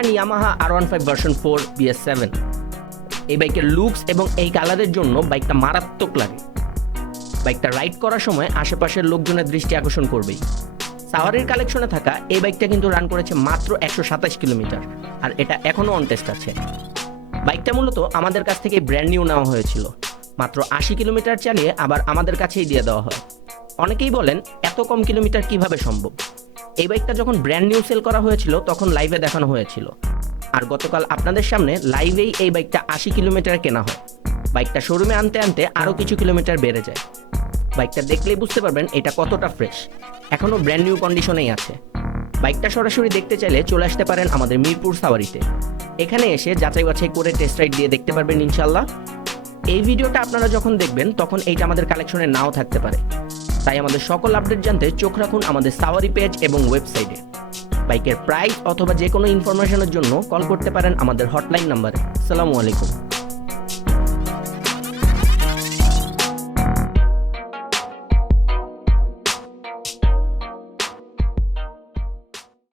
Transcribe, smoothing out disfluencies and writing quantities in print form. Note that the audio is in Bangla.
Indian Yamaha R15 version 4 BS7। এই বাইকের লুকস এবং এই কালারের জন্য বাইকটা মারাত্মক লাগে। বাইকটা রাইড করার সময় আশেপাশের লোকজনের দৃষ্টি আকর্ষণ করবেই। সাওয়ারির কালেকশনে থাকা এই বাইকটা কিন্তু রান করেছে মাত্র 127 কিলোমিটার, আর এটা এখনও অন টেস্ট আছে। বাইকটা মূলত আমাদের কাছ থেকে ব্র্যান্ড নিউ নেওয়া হয়েছিল। মাত্র 80 কিলোমিটার চালিয়ে আবার আমাদের কাছেই দিয়ে দেওয়া হয়। অনেকেই বলেন এত কম কিলোমিটার কিভাবে সম্ভব। এই বাইকটা যখন ব্র্যান্ড নিউ সেল করা হয়েছিল তখন লাইভে দেখানো হয়েছিল, আর গতকাল আপনাদের সামনে লাইভেই এই বাইকটা 80 কিলোমিটার কেনা হয়। বাইকটা শোরুমে আনতে আনতে আরও কিছু কিলোমিটার বেড়ে যায়। বাইকটা দেখলেই বুঝতে পারবেন এটা কতটা ফ্রেশ, এখনও ব্র্যান্ড নিউ কন্ডিশনেই আছে। বাইকটা সরাসরি দেখতে চাইলে চলে আসতে পারেন আমাদের মিরপুর সাওয়ারিতে। এখানে এসে যাচাই বাছাই করে টেস্ট রাইড দিয়ে দেখতে পারবেন ইনশাল্লাহ। এই ভিডিওটা আপনারা যখন দেখবেন তখন এইটা আমাদের কালেকশনে নাও থাকতে পারে, তাই আমাদের সকল আপডেট জানতে চোখ রাখুন আমাদের সাওয়ারি পেজ এবং ওয়েবসাইটে। বাইকের প্রাইস অথবা যে কোনো ইনফরমেশনের জন্য কল করতে পারেন আমাদের হটলাইন নাম্বারে। আসসালামু আলাইকুম।